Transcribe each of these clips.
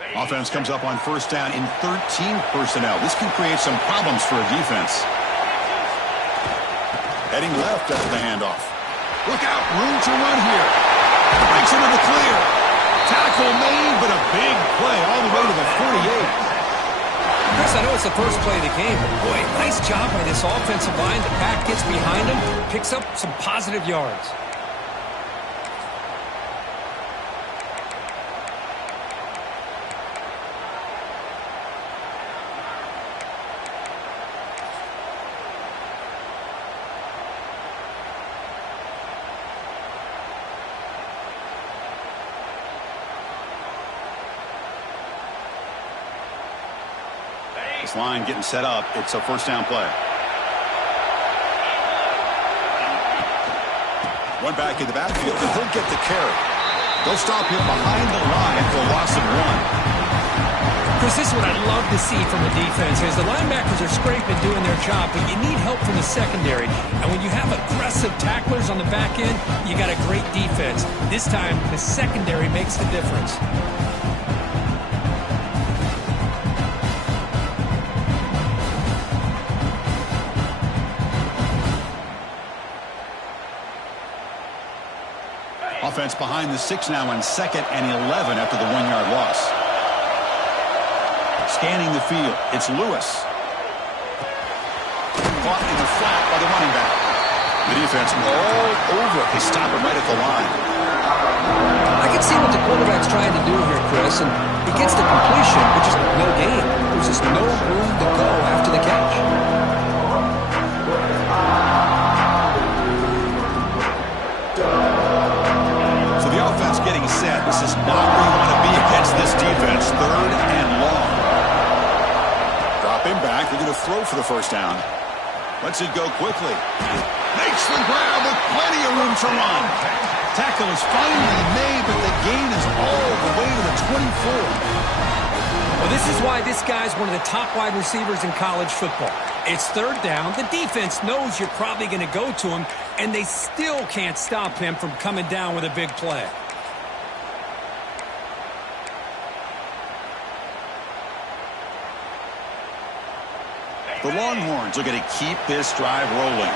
Offense comes up on first down in 13 personnel. This can create some problems for a defense. Heading left after the handoff. Look out, room to run here. Breaks into the clear. Tackle made, but a big play all the way to the 48. Chris, I know it's the first play of the game, but boy, nice job by this offensive line. The back gets behind him, picks up some positive yards. This line getting set up. It's a first down play. One back in the backfield, and he'll get the carry. They'll stop him behind the line for a loss of 1. Chris, this is what I'd love to see from the defense. As the linebackers are scraping, doing their job, but you need help from the secondary. And when you have aggressive tacklers on the back end, you got a great defense. This time, the secondary makes the difference. Offense behind the 6 now on 2nd and 11 after the 1-yard loss. Scanning the field, it's Lewis. Caught in the flat by the running back. The defense all over. They stop him right at the line. I can see what the quarterback's trying to do here, Chris, and he gets the completion, but just no gain. There's just no room to go after the catch. Getting set. This is not where you want to be against this defense. 3rd and long. Drop him back. They're going to throw for the first down. Lets it go quickly. Makes the grab with plenty of room to run. Tackle is finally made, but the gain is all the way to the 24. Well, this is why this guy's one of the top wide receivers in college football. It's 3rd down. The defense knows you're probably going to go to him, and they still can't stop him from coming down with a big play. The Longhorns are going to keep this drive rolling.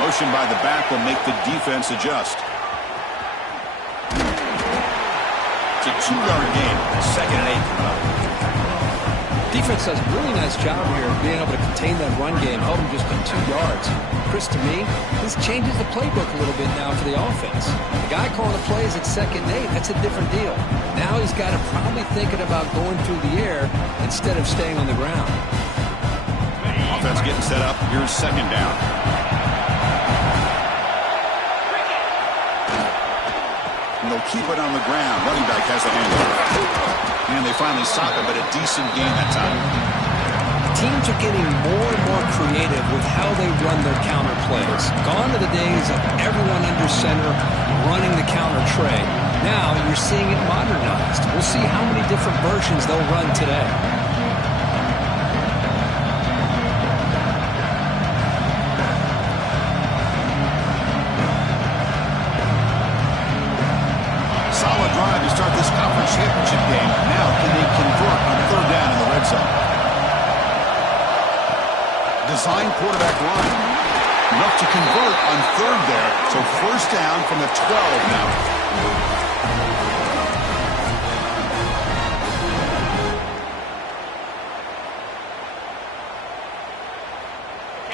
Motion by the back will make the defense adjust. It's a 2-yard gain. 2nd and 8 coming up. Defense does a really nice job here of being able to contain that run game, held him just to 2 yards. Chris, to me, this changes the playbook a little bit now for the offense. The guy calling the plays at 2nd and 8, that's a different deal. Now he's got to probably thinking about going through the air instead of staying on the ground. Offense getting set up. Here's 2nd down. And they'll keep it on the ground. Running back has the handoff. And they finally stop it, but a decent gain that time. Teams are getting more and more creative with how they run their counter plays. Gone are the days of everyone under center running the counter tray. Now you're seeing it modernized. We'll see how many different versions they'll run today. Solid drive to start this conference championship game. Now can they convert on 3rd down in the red zone? Design quarterback run. Enough to convert on 3rd there. So 1st down from the 12 now.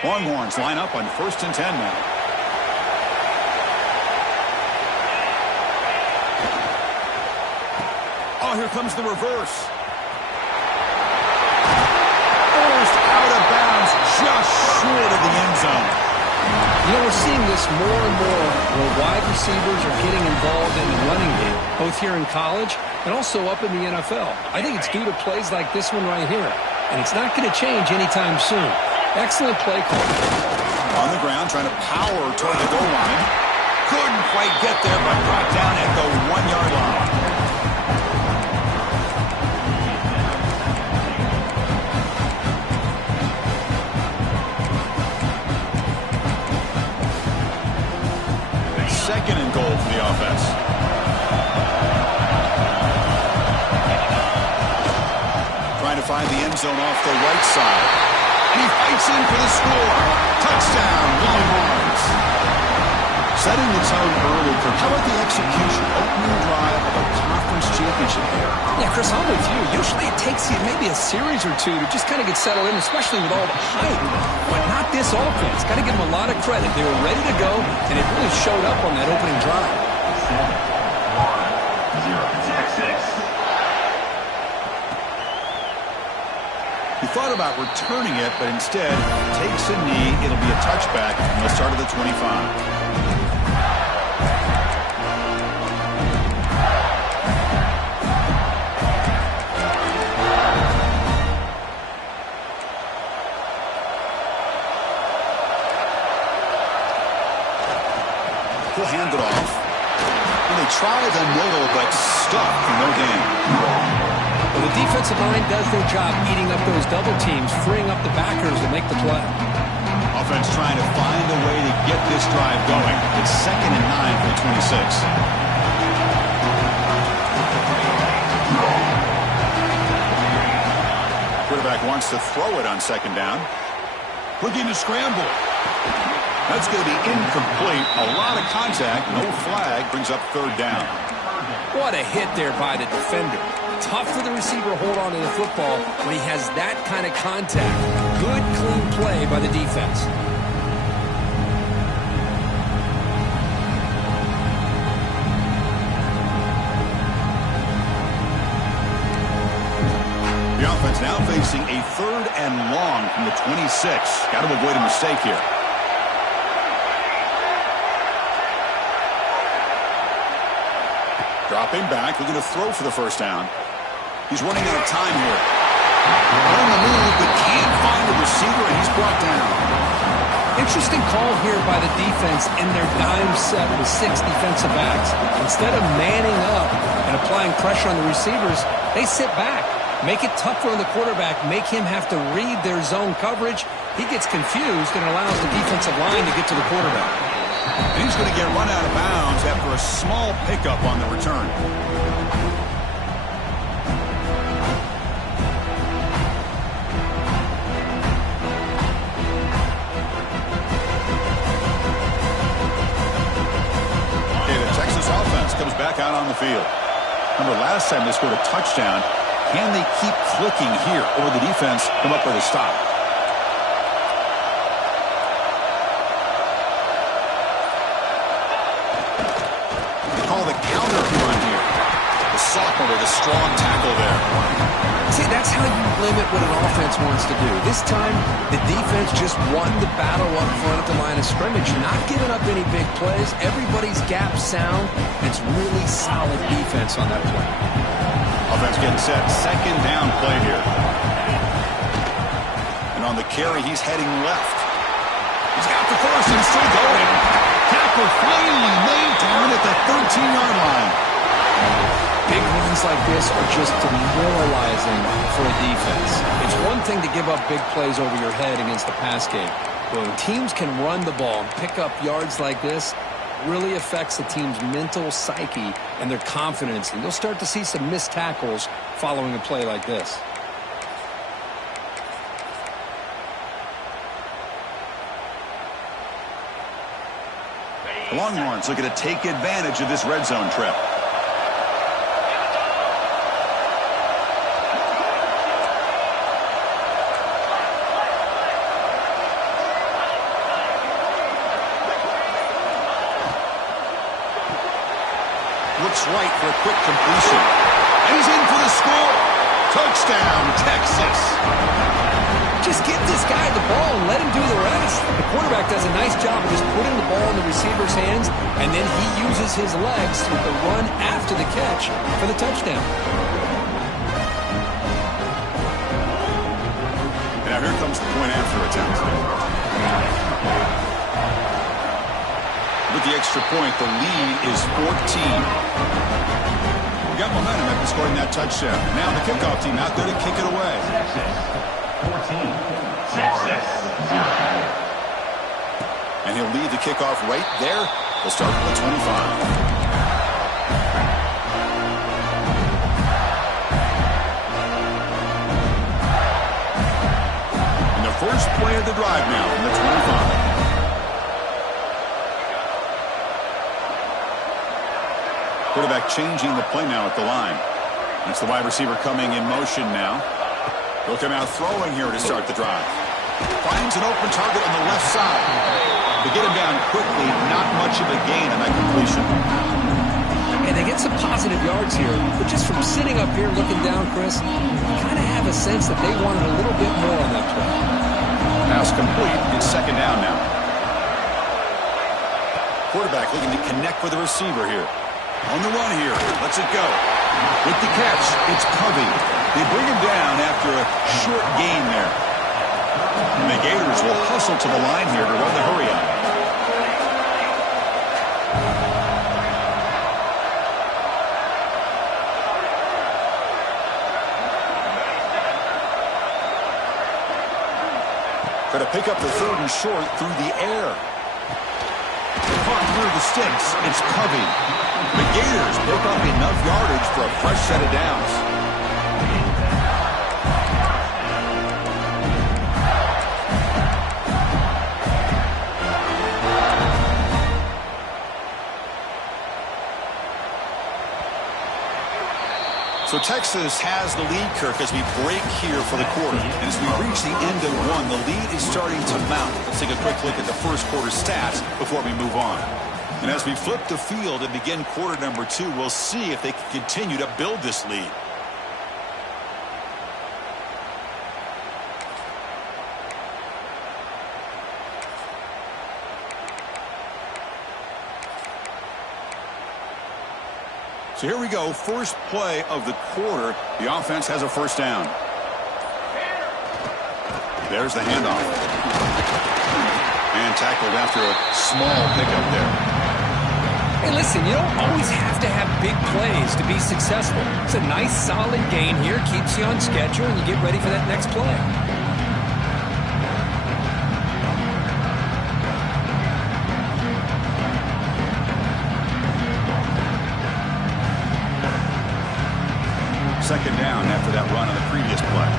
Longhorns line up on 1st and 10 now. Oh, here comes the reverse. Forced out of bounds, just short of the end zone. You know, we're seeing this more and more where wide receivers are getting involved in the running game, both here in college and also up in the NFL. I think it's due to plays like this one right here, and it's not going to change anytime soon. Excellent play call. On the ground, trying to power toward the goal line. Couldn't quite get there, but brought down at the 1-yard line. Second and goal for the offense. find the end zone off the right side. And he fights in for the score. Touchdown, Longhorns. Setting the tone early, Kirk. How about the execution? Opening drive of a conference championship here. Yeah, Chris, I'm with you. Usually it takes you maybe a series or two to just kind of get settled in, especially with all the hype. But not this offense. Got to give them a lot of credit. They were ready to go, and it really showed up on that opening drive. 7-1-0. Texas. He thought about returning it, but instead takes a knee. It'll be a touchback from the start of the 25. He'll hand it off. And they try the middle, but stuck for no gain. Well, the defensive line does their job eating up those double teams, freeing up the backers to make the play. Offense trying to find a way to get this drive going. It's 2nd and 9 for the 26. Quarterback wants to throw it on 2nd down. Looking to scramble. That's going to be incomplete. A lot of contact. No flag. Brings up 3rd down. What a hit there by the defender. Tough for the receiver to hold on to the football when he has that kind of contact. Good, clean play by the defense. The offense now facing a 3rd and long from the 26. Got to avoid a mistake here. Dropping back, looking to throw for the 1st down. He's running out of time here. On the move, but can't find a receiver, and he's brought down. Interesting call here by the defense in their dime set with 6 defensive backs. Instead of manning up and applying pressure on the receivers, they sit back. Make it tougher on the quarterback, make him have to read their zone coverage. He gets confused and allows the defensive line to get to the quarterback. And he's going to get run out of bounds after a small pickup on the return. Okay, the Texas offense comes back out on the field. Remember, last time they scored a touchdown. Can they keep clicking here, or will the defense come up with a stop? Call the counter run here. The sophomore with a strong tackle there. See, that's how you limit what an offense wants to do. This time, the defense just won the battle up front at the line of scrimmage, not giving up any big plays. Everybody's gap sound. It's really solid defense on that play. Offense getting set. 2nd down play here. And on the carry, he's heading left. He's got the first and still going. Tackle finally made down at the 13-yard line. Big runs like this are just demoralizing for a defense. It's one thing to give up big plays over your head against the pass game. But when teams can run the ball and pick up yards like this, it really affects the team's mental psyche and their confidence. And you'll start to see some missed tackles following a play like this. Longhorns looking to take advantage of this red zone trip. Looks right for a quick completion. And he's in for the score. Touchdown, Texas. Just give this guy the ball and let him do the rest. The quarterback does a nice job of just putting the ball in the receiver's hands, and then he uses his legs with the run after the catch for the touchdown. And now here comes the point after attempt. With the extra point, the lead is 14. We got momentum after scoring that touchdown. Now the kickoff team out there to kick it away. Texas 14. Texas 0. And he'll lead the kickoff right there. He'll start from the 25. First play of the drive now from the 25. Quarterback changing the play now at the line. That's the wide receiver coming in motion now. He'll come out throwing here to start the drive. Finds an open target on the left side. To get him down quickly, not much of a gain on that completion. And they get some positive yards here, but just from sitting up here looking down, Chris, you kind of have a sense that they wanted a little bit more on that play. Pass complete. It's second down now. Quarterback looking to connect with the receiver here. On the run here. Lets it go. With the catch, it's Covey. They bring him down after a short gain there. And the Gators will hustle to the line here to run the hurry up. Try to pick up the third and short through the air. Caught through the sticks. It's Covey. The Gators pick up enough yardage for a fresh set of downs. So Texas has the lead, Kirk, as we break here for the quarter. And as we reach the end of one, the lead is starting to mount. Let's take a quick look at the first quarter stats before we move on. And as we flip the field and begin quarter number 2, we'll see if they can continue to build this lead. So here we go, first play of the quarter. The offense has a first down. There's the handoff. And tackled after a small pickup there. Hey, listen, you don't always have to have big plays to be successful. It's a nice, solid gain here, keeps you on schedule, and you get ready for that next play. Second down after that run on the previous play.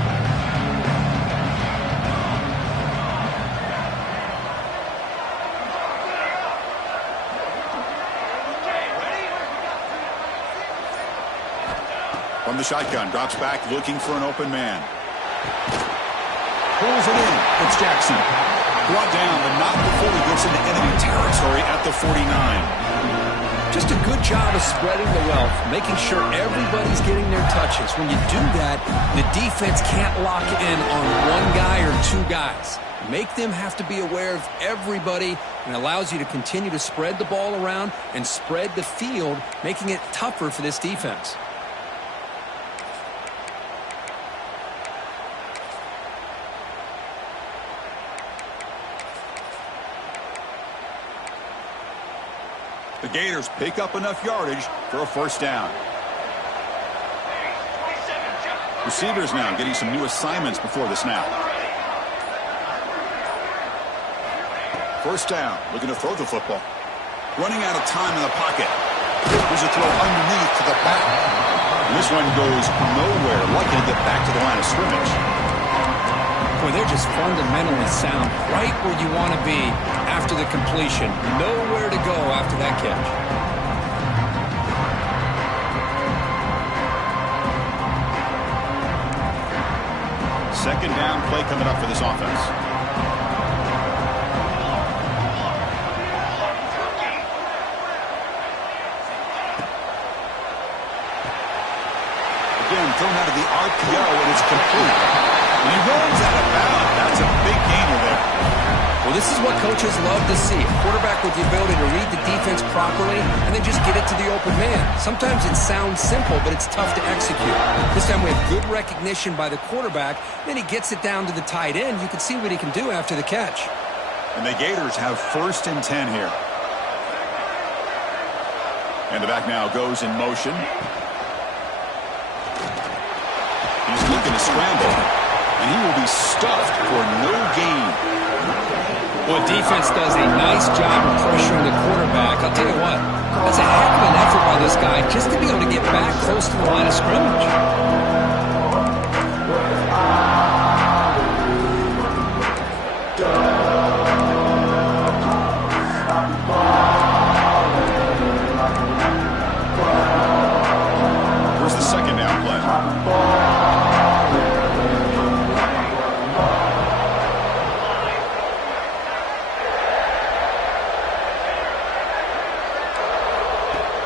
From the shotgun, drops back looking for an open man. Pulls it in. It's Jackson. Brought down, but not before he gets into enemy territory at the 49. Just a good job of spreading the wealth, making sure everybody's getting their touches. When you do that, the defense can't lock in on one guy or two guys. Make them have to be aware of everybody, and allows you to continue to spread the ball around and spread the field, making it tougher for this defense. The Gators pick up enough yardage for a first down. Receivers now getting some new assignments before the snap. First down, looking to throw the football. Running out of time in the pocket. There's a throw underneath to the back. And this one goes nowhere. Lucky to get back to the line of scrimmage. Boy, they're just fundamentally sound, right where you want to be after the completion. Nowhere to go after that catch. Second down play coming up for this offense. Again, thrown out of the RPO, and it's complete. When he runs out of bounds, that's a big gainer there. Well, this is what coaches love to see. A quarterback with the ability to read the defense properly and then just get it to the open man. Sometimes it sounds simple, but it's tough to execute. This time we have good recognition by the quarterback. Then he gets it down to the tight end. You can see what he can do after the catch. And the Gators have first and 10 here. And the back now goes in motion. He's looking to scramble. And he will be stuffed for no gain. Well, defense does a nice job of pressuring the quarterback. I'll tell you what, that's a heck of an effort by this guy just to be able to get back close to the line of scrimmage.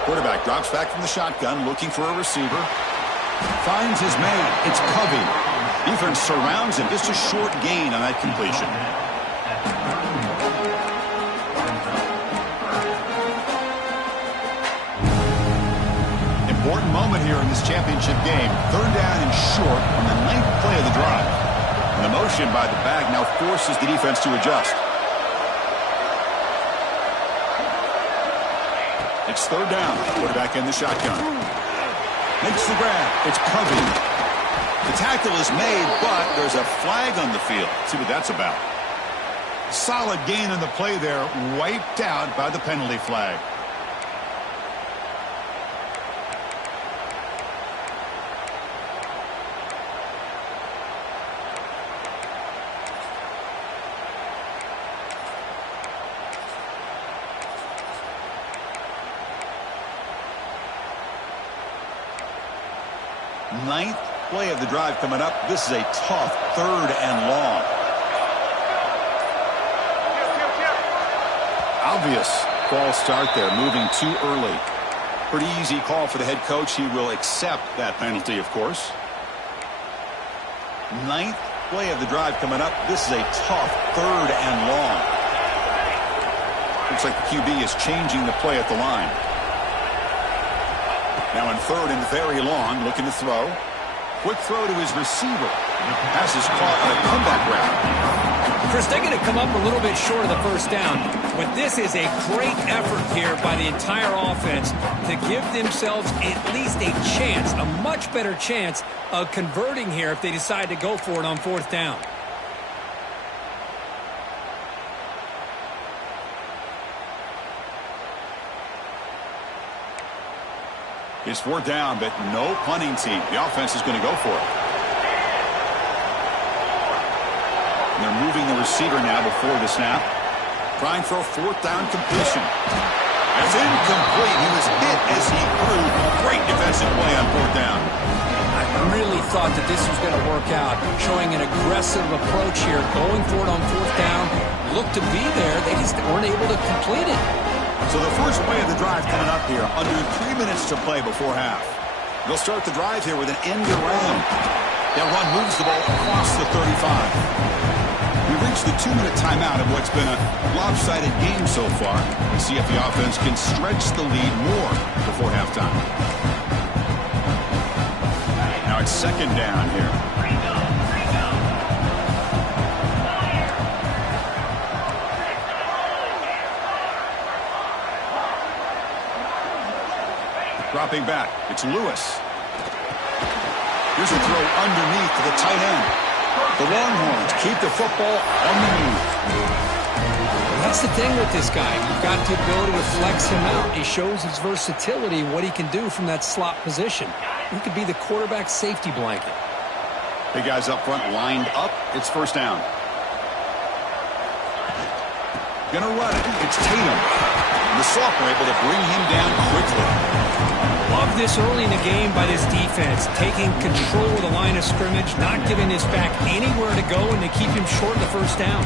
Quarterback drops back from the shotgun, looking for a receiver. Finds his man. It's Covey. Defense surrounds him. Just a short gain on that completion. Important moment here in this championship game. 3rd down and short on the 9th play of the drive. And the motion by the back now forces the defense to adjust. It's 3rd down. Quarterback in the shotgun. Makes the grab. It's Covey. The tackle is made, but there's a flag on the field. Let's see what that's about. Solid gain on the play there. Wiped out by the penalty flag. Ninth play of the drive coming up. This is a tough 3rd and long. Obvious false start there, moving too early. Pretty easy call for the head coach. He will accept that penalty, of course. 9th play of the drive coming up. This is a tough 3rd and long. Looks like the QB is changing the play at the line. Now in 3rd and very long, looking to throw. Quick throw to his receiver. Pass is caught on a comeback route. Chris, they're going to come up a little bit short of the 1st down, but this is a great effort here by the entire offense to give themselves at least a chance, a much better chance of converting here if they decide to go for it on 4th down. It's 4th down, but no punting team. The offense is going to go for it. And they're moving the receiver now before the snap. Trying for a 4th down completion. That's incomplete. He was hit as he threw. Great defensive play on 4th down. I really thought that this was going to work out, showing an aggressive approach here, going for it on 4th down. Looked to be there. They just weren't able to complete it. So the first play of the drive coming up here, under 3 minutes to play before half. They'll start the drive here with an end around. That run moves the ball across the 35. We've reached the 2-minute timeout of what's been a lopsided game so far. Let's see if the offense can stretch the lead more before halftime. Now it's 2nd down here. Dropping back. It's Lewis. Here's a throw underneath to the tight end. The Longhorns keep the football on the move. That's the thing with this guy. You've got the ability to flex him out. He shows his versatility and what he can do from that slot position. He could be the quarterback safety blanket. Big guys up front lined up. It's 1st down. Gonna run it. It's Tatum. And the Sophomore able to bring him down quickly. Love this early in the game by this defense, taking control of the line of scrimmage, not giving this back anywhere to go, and to keep him short of the 1st down.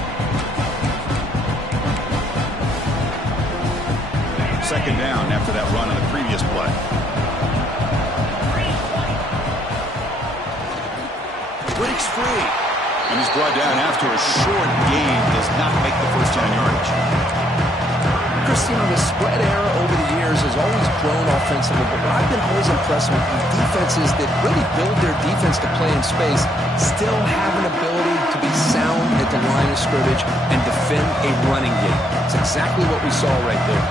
2nd down after that run on the previous play. Breaks free. And he's brought down after a short gain. Does not make the 1st down yardage. Christine, the spread era over the years has always grown offensively, but what I've been always impressed with defenses that really build their defense to play in space still have an ability to be sound at the line of scrimmage and defend a running game. It's exactly what we saw right there.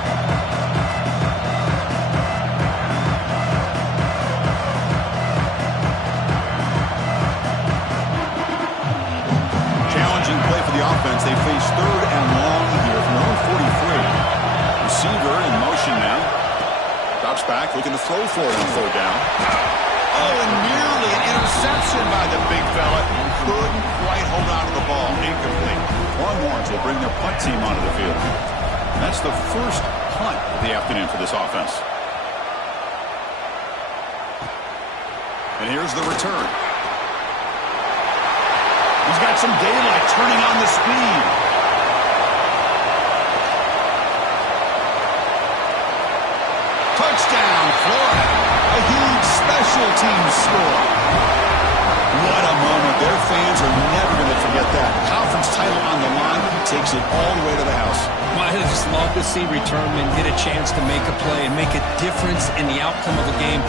Challenging play for the offense. They face 3rd and long here from their own 43. Receiver in motion now. Drops back, looking to throw for it on 3rd down. Oh, and nearly an interception by the big fella. Couldn't quite hold on to the ball. Incomplete. Longhorns will bring their punt team onto the field. That's the first punt of the afternoon for this offense. And here's the return. He's got some daylight, turning on the speed. Touchdown. special teams score. What a moment. Their fans are never going to forget that. Conference title on the line. He takes it all the way to the house. Well, I just love to see returnmen get a chance to make a play and make a difference in the outcome of a game,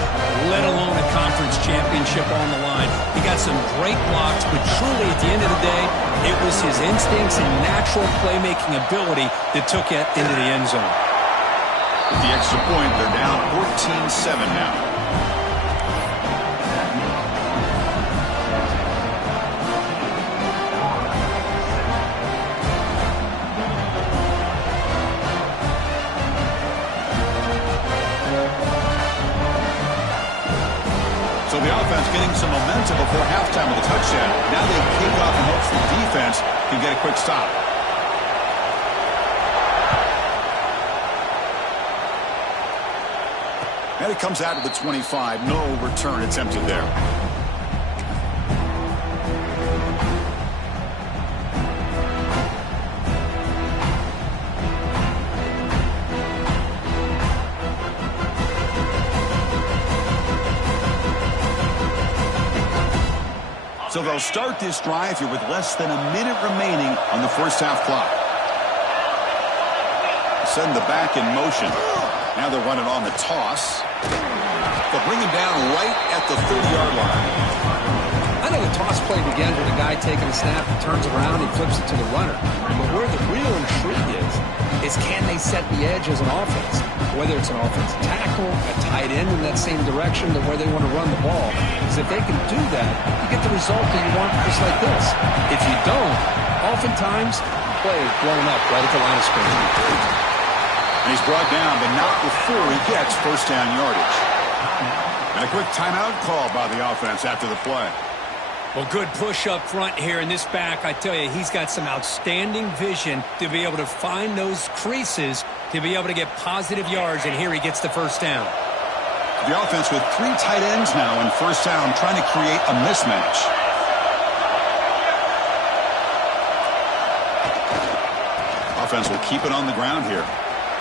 let alone a conference championship on the line. He got some great blocks, but truly at the end of the day, it was his instincts and natural playmaking ability that took it into the end zone. With the extra point, they're down 14-7 now. So the offense getting some momentum before halftime with a touchdown. Now they kick off and hopes the defense can get a quick stop. And it comes out to the 25. No return attempted there. So they'll start this drive here with less than a minute remaining on the first half clock. Send the back in motion. Now they're running on the toss. They'll bring him down right at the 30-yard line. I know the toss play begins with a guy taking a snap, he turns around, he flips it to the runner. But where the real intrigue is can they set the edge as an offense? Whether it's an offensive tackle, a tight end in that same direction to where they want to run the ball. Because if they can do that, you get the result that you want just like this. If you don't, oftentimes the play is blown up right at the line of scrimmage. And he's brought down, but not before he gets first down yardage. And a quick timeout call by the offense after the play. Well, good push up front here, and this back, I tell you, he's got some outstanding vision to be able to find those creases, to be able to get positive yards, and here he gets the first down. The offense with 3 tight ends now in first down, trying to create a mismatch. Offense will keep it on the ground here.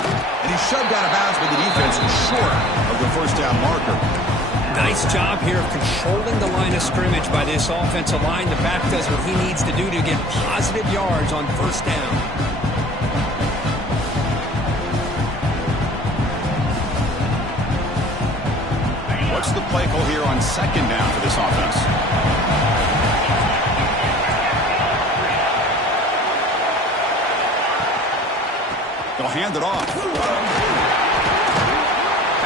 And he's shoved out of bounds, but the defense is short of the first down marker. Nice job here of controlling the line of scrimmage by this offensive line. The back does what he needs to do to get positive yards on first down. What's the play call here on second down for this offense? They'll hand it off.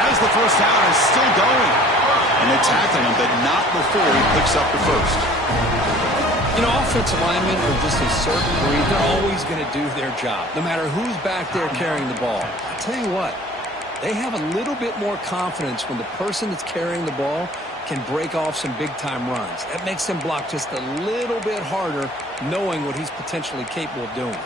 As the first down is still going. And they tackle him, but not before he picks up the first. You know, offensive linemen are just a certain breed. They're always going to do their job, no matter who's back there carrying the ball. I'll tell you what, they have a little bit more confidence when the person that's carrying the ball can break off some big-time runs. That makes them block just a little bit harder, knowing what he's potentially capable of doing.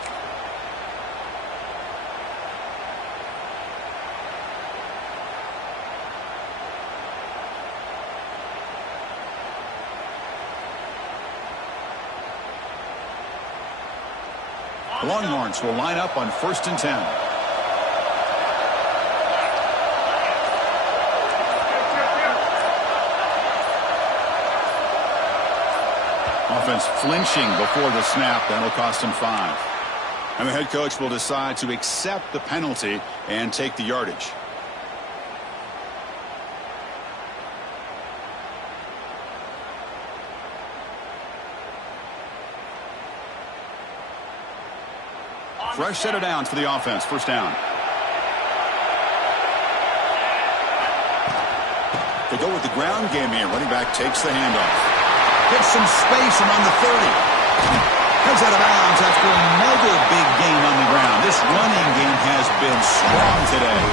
The Longhorns will line up on 1st and 10. Offense flinching before the snap. That'll cost him 5. And the head coach will decide to accept the penalty and take the yardage. Fresh set of downs for the offense. First down. They go with the ground game here. Running back takes the handoff. Gets some space around the 30. Heads out of bounds after another big gain on the ground. This running game has been strong today.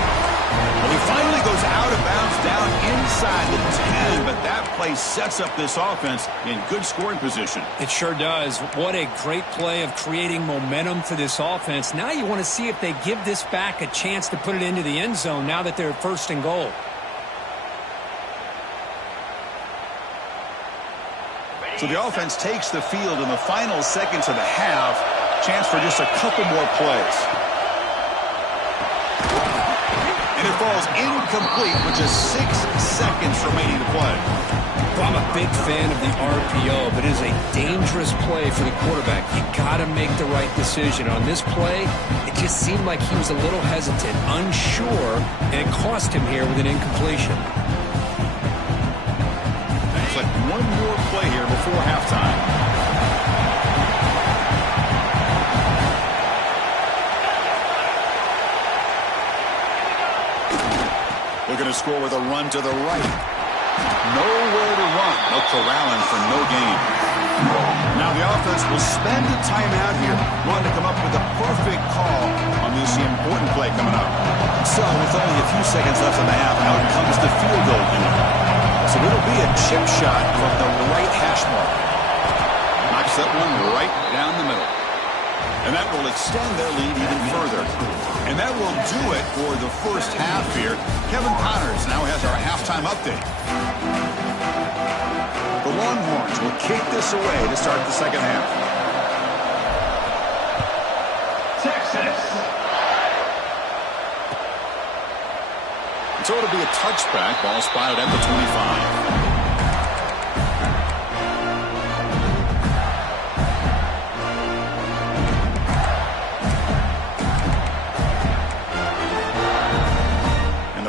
Well, he finally goes out of bounds down inside the 10, but that play sets up this offense in good scoring position. It sure does. What a great play of creating momentum for this offense. Now you want to see if they give this back a chance to put it into the end zone now that they're 1st and goal. So the offense takes the field in the final seconds of the half. Chance for just a couple more plays. And it falls incomplete with just 6 seconds remaining to play. Well, I'm a big fan of the RPO, but it is a dangerous play for the quarterback. You got to make the right decision. On this play, it just seemed like he was a little hesitant, unsure, and it cost him here with an incompletion. Looks like one more play here before halftime. Looking to score with a run to the right. Nowhere to run. No corralling for no gain. Now the offense will spend a timeout here, wanting to come up with a perfect call on this important play coming up. So with only a few seconds left in the half, out comes the field goal unit. So it'll be a chip shot from the right hash mark. Knocks that one right down the middle. And that will extend their lead even further. And that will do it for the first half here. Kevin Connors now has our halftime update. The Longhorns will kick this away to start the second half. Texas. So it'll be a touchback. Ball spotted at the 25.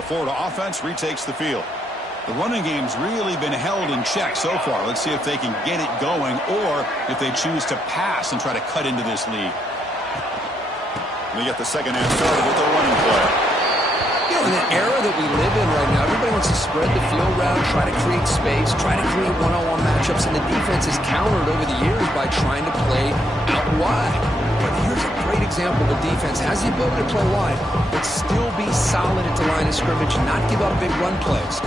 Florida offense retakes the field. The running game's really been held in check so far. Let's see if they can get it going or if they choose to pass and try to cut into this lead. We get the second half started with a running play. You know, in the era that we live in right now, everybody wants to spread the field around, try to create space, try to create one-on-one matchups, and the defense has countered over the years by trying to play out wide. But here's a great example. The defense has the ability to play wide, but still be solid at the line of scrimmage, not give up big run plays.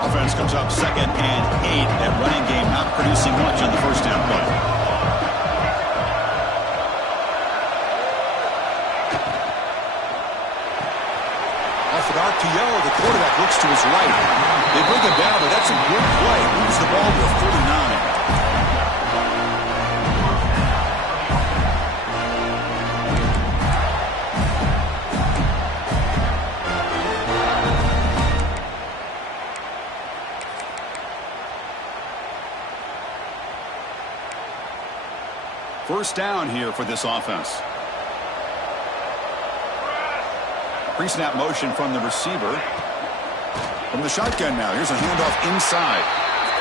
Offense comes up 2nd and 8. That running game not producing much on the first down play. Off an RPO, the quarterback looks to his right. They bring him down, but that's a good play. Moves the ball to a 49. First down here for this offense. Pre-snap motion from the receiver. From the shotgun now. Here's a handoff inside.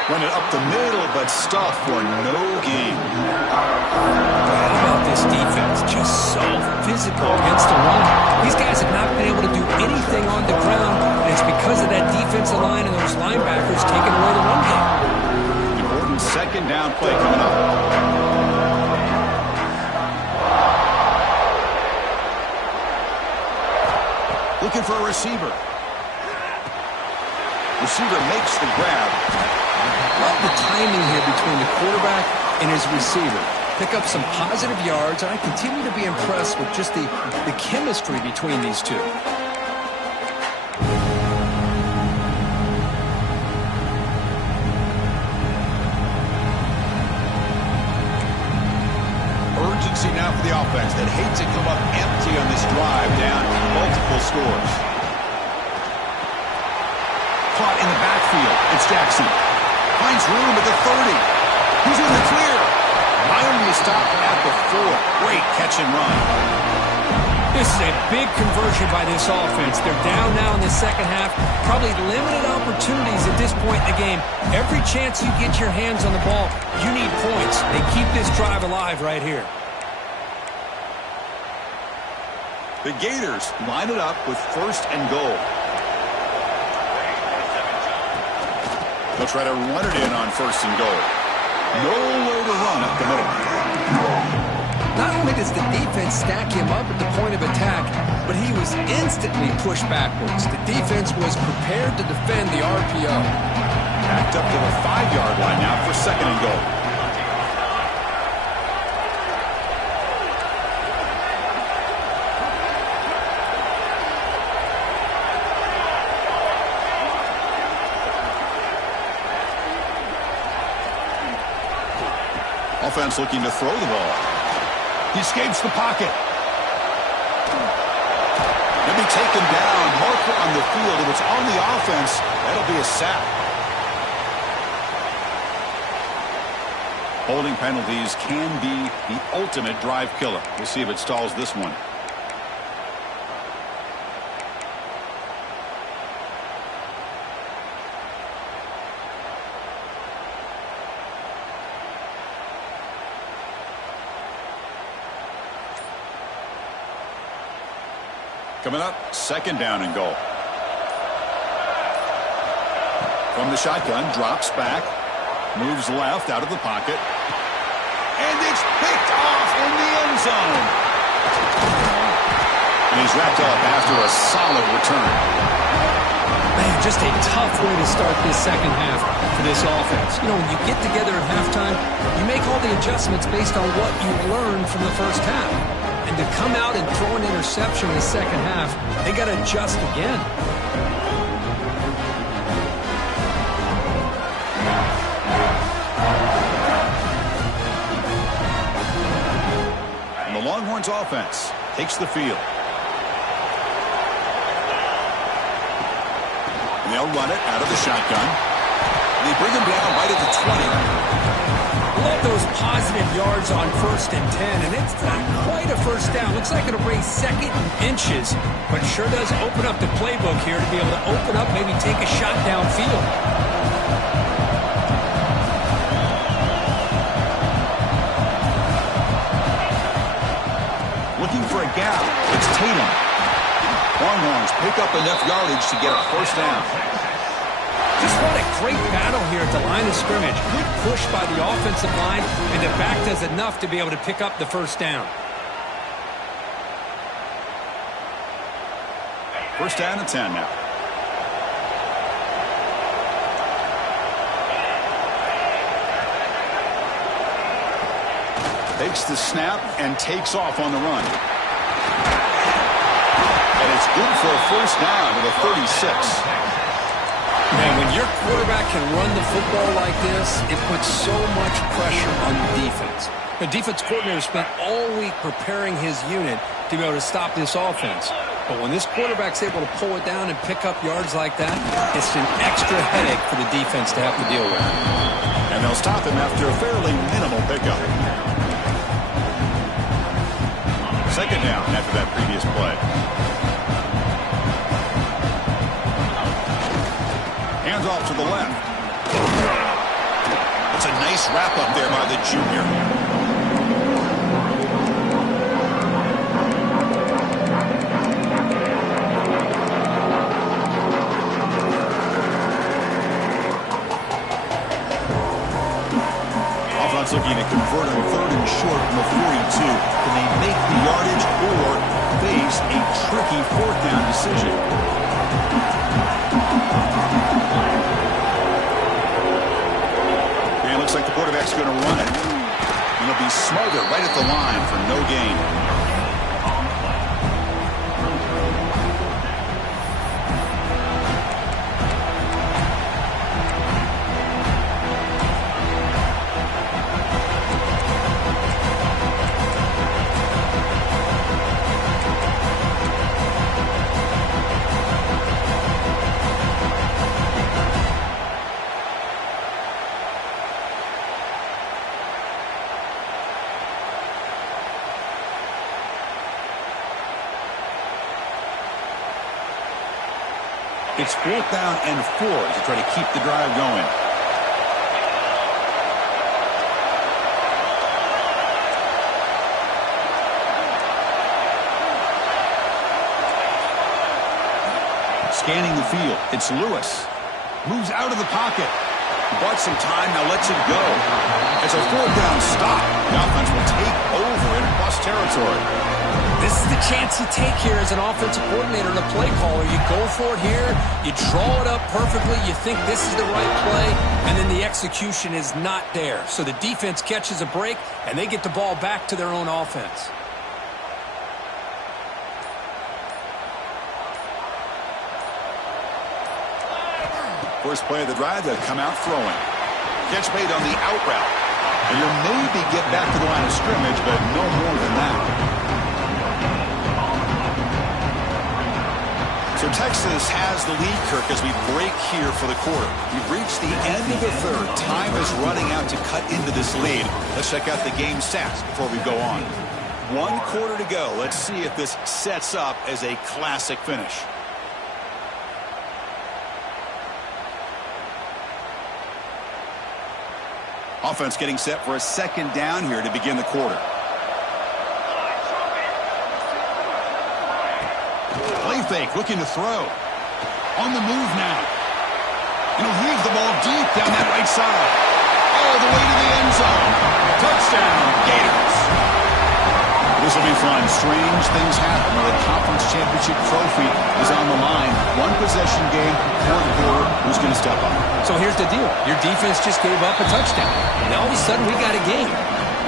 Run it up the middle, but stuffed for no gain. What about this defense? Just so physical against the run. These guys have not been able to do anything on the ground, and it's because of that defensive line and those linebackers taking away the run game. Important second down play coming up. Looking for a receiver. Receiver makes the grab. Love the timing here between the quarterback and his receiver. Pick up some positive yards, and I continue to be impressed with just the chemistry between these two. Urgency now for the offense that hates to come up empty on this drive, down multiple scores. Caught in the backfield. It's Jackson. Finds room at the 30. He's in the clear. Finally stopped at the 4. Great catch and run. This is a big conversion by this offense. They're down now in the second half. Probably limited opportunities at this point in the game. Every chance you get your hands on the ball, you need points. They keep this drive alive right here. The Gators line it up with 1st and goal. They'll try to run it in on 1st and goal. Nowhere to run up the middle. Not only does the defense stack him up at the point of attack, but he was instantly pushed backwards. The defense was prepared to defend the RPO. Backed up to the 5-yard line now for 2nd and goal. Offense looking to throw the ball. He escapes the pocket. be taken down. Marker on the field. If it's on the offense, that'll be a sack. Holding penalties can be the ultimate drive killer. We'll see if it stalls this one. Coming up, second down and goal. From the shotgun, drops back, moves left out of the pocket, and it's picked off in the end zone. And he's wrapped up after a solid return. Man, just a tough way to start this second half for this offense. You know, when you get together at halftime, you make all the adjustments based on what you learned from the first half. And to come out and throw an interception in the second half, they got to adjust again. And the Longhorns offense takes the field. And they'll run it out of the shotgun. And they bring him down right at the 20. Love those positive yards on 1st and 10, and it's not quite a first down. Looks like it'll bring second and inches, but sure does open up the playbook here to be able to open up, maybe take a shot downfield. Looking for a gap. It's Tatum. Longhorns pick up enough yardage to get a first down. Just what a great battle here at the line of scrimmage. Good push by the offensive line, and the back does enough to be able to pick up the first down. First down and 10 now. Takes the snap and takes off on the run. And it's good for a first down to the 36. Man, when your quarterback can run the football like this, it puts so much pressure on the defense. The defense coordinator spent all week preparing his unit to be able to stop this offense. But when this quarterback's able to pull it down and pick up yards like that, it's an extra headache for the defense to have to deal with. And they'll stop him after a fairly minimal pickup. Second down after that previous play. Hands off to the left. It's a nice wrap-up there by the junior. Offense looking to convert on 3rd and short from the 42. Can they make the yardage or face a tricky 4th down decision? Looks like the quarterback's going to run it. And he'll be smothered right at the line for no gain. It's 4th down and 4 to try to keep the drive going. Scanning the field. It's Lewis. Moves out of the pocket. Bought some time, now lets it go. It's a 4th down stop. The offense will take over in plus territory. This is the chance you take here as an offensive coordinator and a play caller. You go for it here, you draw it up perfectly, you think this is the right play, and then the execution is not there. So the defense catches a break, and they get the ball back to their own offense. First play of the drive, they'll come out throwing. Catch made on the out route. And you'll maybe get back to the line of scrimmage, but no more than that. So Texas has the lead, Kirk, as we break here for the quarter. We've reached the end of the third. Time is running out to cut into this lead. Let's check out the game stats before we go on. 1 quarter to go. Let's see if this sets up as a classic finish. Offense getting set for a second down here to begin the quarter. Play fake, looking to throw. On the move now. And he'll heave the ball deep down that right side. All the way to the end zone. Touchdown, Gators. This will be fun. Strange things happen when the conference championship trophy is on the line. One possession game, fourth quarter. Who's going to step up? So here's the deal. Your defense just gave up a touchdown. Now all of a sudden we got a game.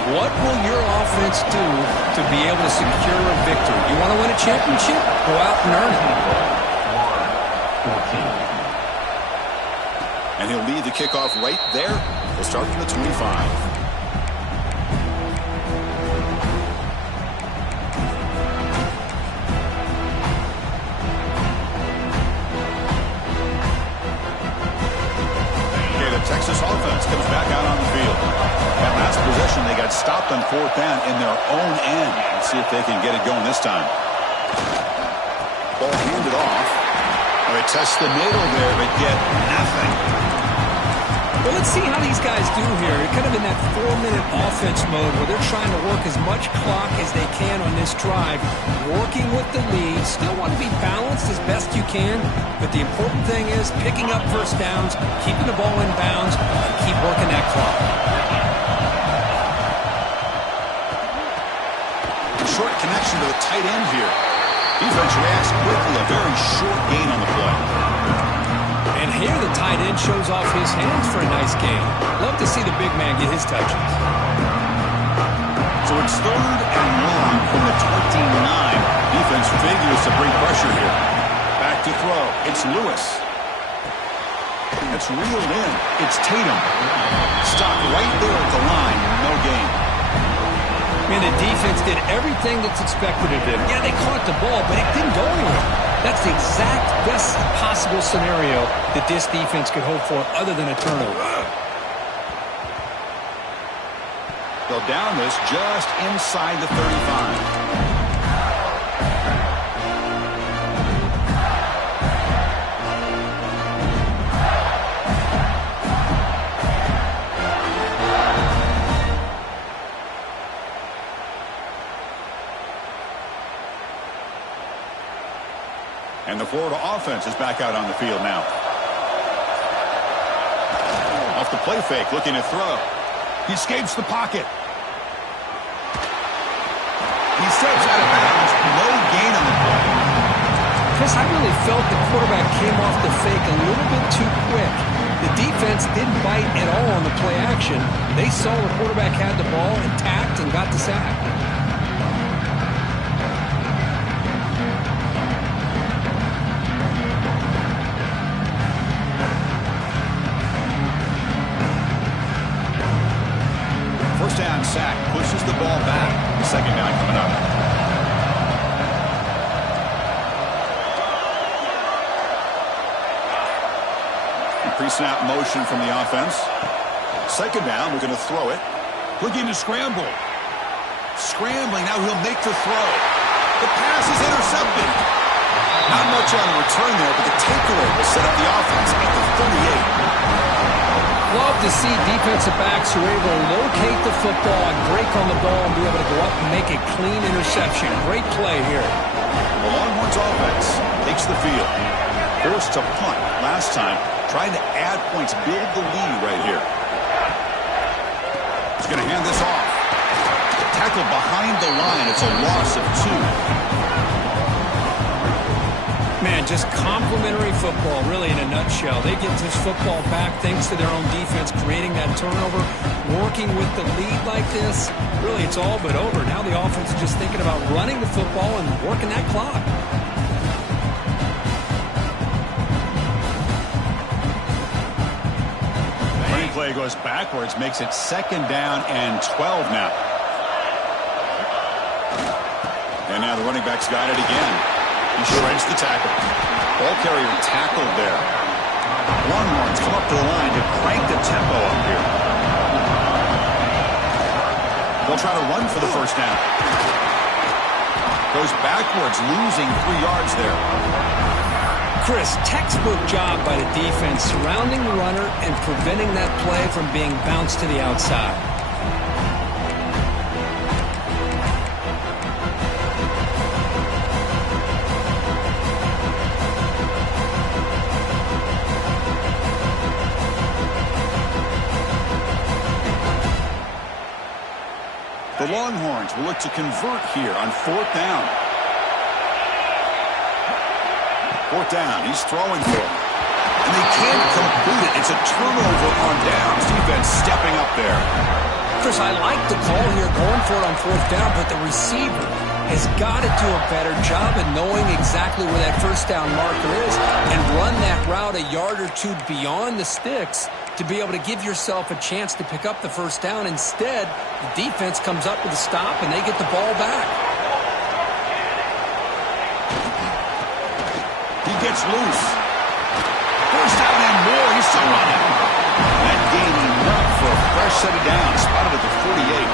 What will your offense do to be able to secure a victory? You want to win a championship? Go out and earn it. And he'll lead the kickoff right there. We'll start from the 25. Texas offense comes back out on the field. That last possession, they got stopped on fourth down in their own end. Let's see if they can get it going this time. Ball handed off. They test the middle there, but get nothing. Well, let's see how these guys do here. They're kind of in that 4-minute offense mode where they're trying to work as much clock as they can on this drive, working with the lead. Still want to be balanced as best you can, but the important thing is picking up first downs, keeping the ball in bounds, and keep working that clock. Short connection to the tight end here. Defense reacts quickly. A very short gain on the play. And here the tight end shows off his hands for a nice gain. Love to see the big man get his touches. So it's 3rd and long from the 29. Defense figures to bring pressure here. Back to throw. It's Lewis. It's reeled in. It's Tatum. Stopped right there at the line. No gain. Man, the defense did everything that's expected of them. Yeah, they caught the ball, but it didn't go anywhere. That's the exact best possible scenario that this defense could hope for other than a turnover. They'll down this just inside the 35. And the Florida offense is back out on the field now. Off the play fake, looking to throw. He escapes the pocket. He steps out of bounds. No gain on the play. Chris, I really felt the quarterback came off the fake a little bit too quick. The defense didn't bite at all on the play action. They saw the quarterback had the ball intact and got the sack. Down sack, pushes the ball back. Second down coming up. Pre-snap motion from the offense. Second down, we're going to throw it. Looking to scramble. Scrambling, now he'll make the throw. The pass is intercepted. Not much on the return there, but the takeaway will set up the offense at the 38. Love to see defensive backs who are able to locate the football and break on the ball and be able to go up and make a clean interception. Great play here. The Longhorns offense takes the field. Forced to punt last time. Trying to add points, build the lead right here. He's going to hand this off. Tackle behind the line. It's a loss of 2. Man, just complimentary football, really, in a nutshell. They get this football back thanks to their own defense, creating that turnover, working with the lead like this. Really, it's all but over. Now the offense is just thinking about running the football and working that clock. Running play goes backwards, makes it 2nd down and 12 now. And now the running back's got it again. He shreds the tackle. Ball carrier tackled there. Longhorns come up to the line to crank the tempo up here. They'll try to run for the first down. Goes backwards, losing 3 yards there. Chris, textbook job by the defense surrounding the runner and preventing that play from being bounced to the outside. The Longhorns will look to convert here on 4th down. 4th down, he's throwing for it. And they can't complete it. It's a turnover on downs. Defense stepping up there. Chris, I like the call here going for it on 4th down, but the receiver has got to do a better job of knowing exactly where that first down marker is and run that route a yard or two beyond the sticks to be able to give yourself a chance to pick up the first down. Instead, the defense comes up with a stop and they get the ball back. He gets loose. First down and more. He's still running. That gain enough for a fresh set of downs. Spotted at the 48.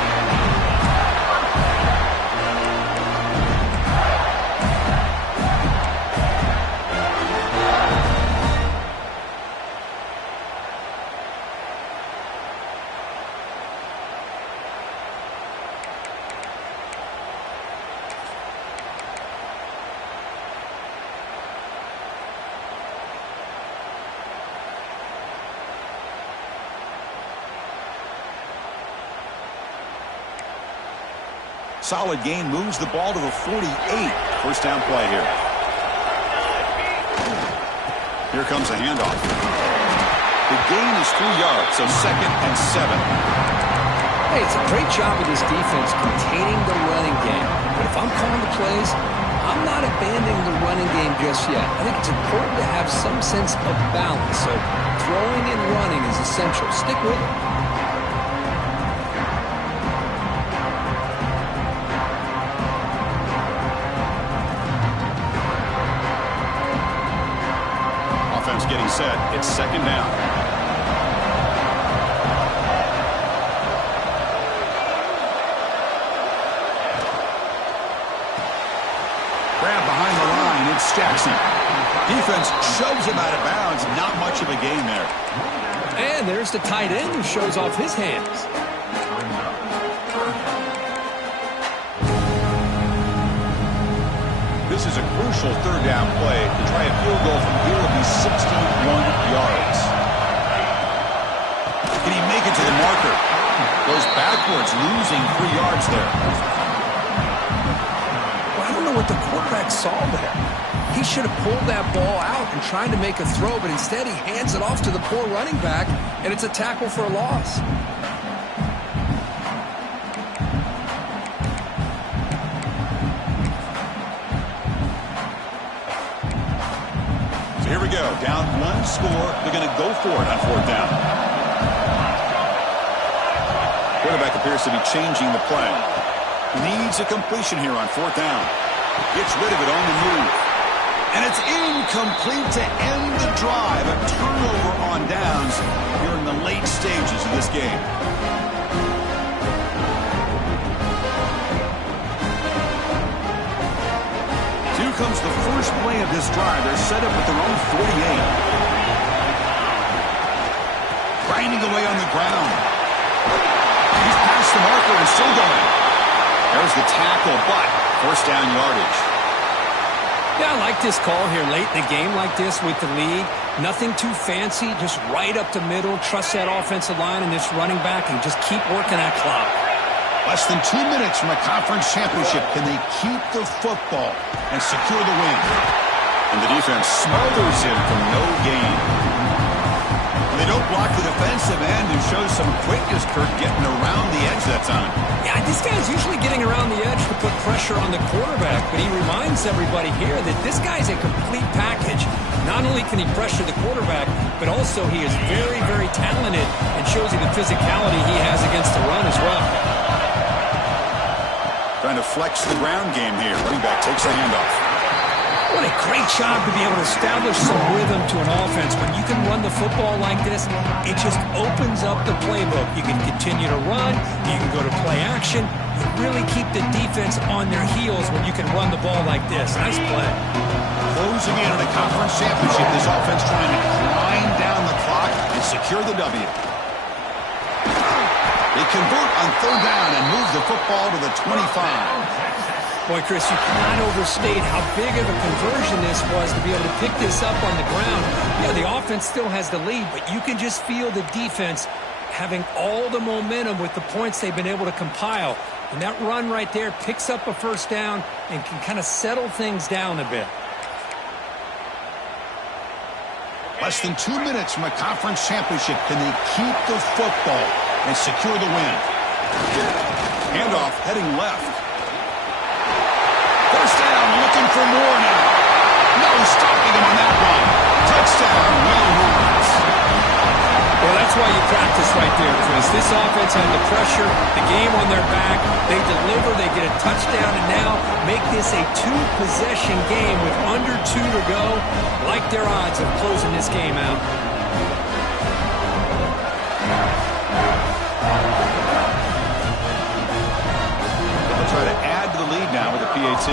Solid gain, moves the ball to the 48. First down play here. Here comes a handoff. The gain is 3 yards, so 2nd and 7. Hey, it's a great job of this defense containing the running game. But if I'm calling the plays, I'm not abandoning the running game just yet. I think it's important to have some sense of balance. So throwing and running is essential. Stick with it. Getting set. It's 2nd down. Grab behind the line. It's Jackson. Defense shoves him out of bounds. Not much of a gain there. And there's the tight end who shows off his hands. This is a crucial 3rd down play. To try a field goal from here will be 61 yards. Can he make it to the marker? Goes backwards, losing 3 yards there. Well, I don't know what the quarterback saw there. He should have pulled that ball out and tried to make a throw, but instead he hands it off to the poor running back, and it's a tackle for a loss. Here we go. Down 1 score. They're going to go for it on 4th down. Quarterback appears to be changing the play. Needs a completion here on 4th down. Gets rid of it on the move. And it's incomplete to end the drive. A turnover on downs here in the late stages of this game. Comes the first play of this drive. They're set up at their own 48. Grinding away on the ground. He's past the marker and still going. There's the tackle, but first down yardage. Yeah, I like this call here late in the game like this with the lead. Nothing too fancy, just right up the middle. Trust that offensive line and this running back and just keep working that clock. Less than 2 minutes from a conference championship. Can they keep the football and secure the win? And the defense smothers him for no gain. And they don't block the defensive end who shows some quickness, Kurt, getting around the edge that time. Yeah, this guy's usually getting around the edge to put pressure on the quarterback, but he reminds everybody here that this guy's a complete package. Not only can he pressure the quarterback, but also he is very, very talented and shows you the physicality he has against the run as well. Trying to flex the ground game here. Running back takes a handoff. What a great job to be able to establish some rhythm to an offense. When you can run the football like this, it just opens up the playbook. You can continue to run. You can go to play action. You really keep the defense on their heels when you can run the ball like this. Nice play. Closing in on a conference championship, this offense trying to grind down the clock and secure the W. They convert on third down and move the football to the 25. Boy, Chris, you cannot overstate how big of a conversion this was to be able to pick this up on the ground. Yeah, the offense still has the lead, but you can just feel the defense having all the momentum with the points they've been able to compile. And that run right there picks up a first down and can kind of settle things down a bit. Less than 2 minutes from a conference championship. Can they keep the football and secure the win? Handoff heading left. First down, looking for more now. No stopping him on that one. Touchdown, Will Lewis. Well, that's why you practice right there, Chris. This offense had the pressure, the game on their back. They deliver, they get a touchdown, and now make this a two-possession game with under 2 to go. Like their odds of closing this game out. They'll try to add to the lead now with a PAT.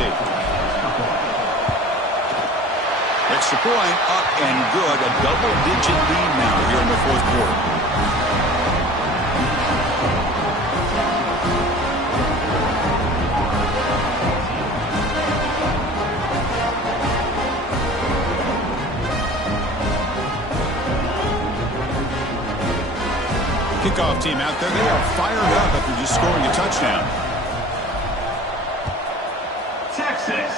Extra point, up and good. A double-digit lead now here in the fourth quarter. Kickoff team out there. They are fired up after just scoring a touchdown. Texas.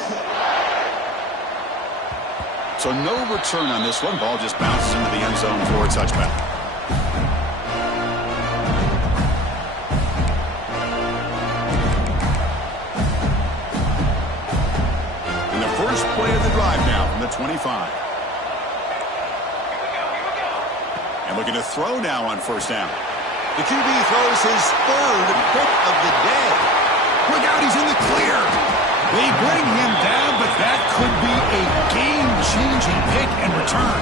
So no return on this one. Ball just bounces into the end zone for a touchback. And the first play of the drive now from the 25. And looking to throw now on first down. The QB throws his third pick of the day. Look out, he's in the clear. They bring him down, but that could be a game-changing pick and return.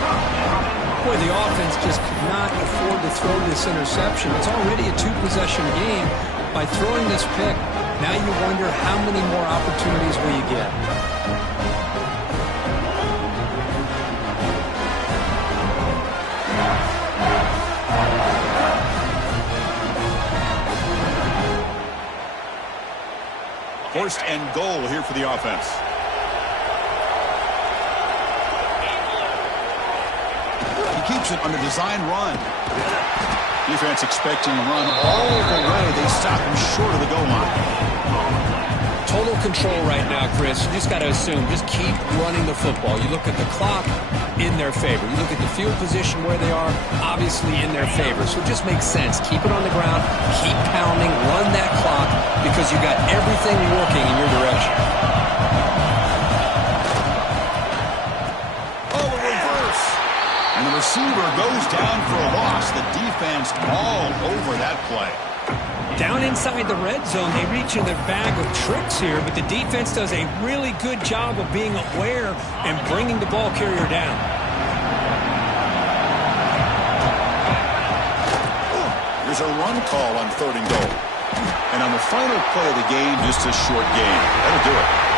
Boy, the offense just could not afford to throw this interception. It's already a two-possession game. By throwing this pick, now you wonder how many more opportunities will you get. First and goal here for the offense. He keeps it on the design run. Defense expecting to run all the way. They stop him short of the goal line. Total control right now, Chris. You just got to assume, just keep running the football. You look at the clock, in their favor. You look at the field position where they are, obviously in their favor. So it just makes sense. Keep it on the ground, keep pounding, run that clock, because you got everything working in your direction. Oh, a reverse. And the receiver goes down for a loss. The defense all over that play. Down inside the red zone, they reach in their bag of tricks here, but the defense does a really good job of being aware and bringing the ball carrier down. Here's a run call on third and goal. And on the final play of the game, just a short game. That'll do it.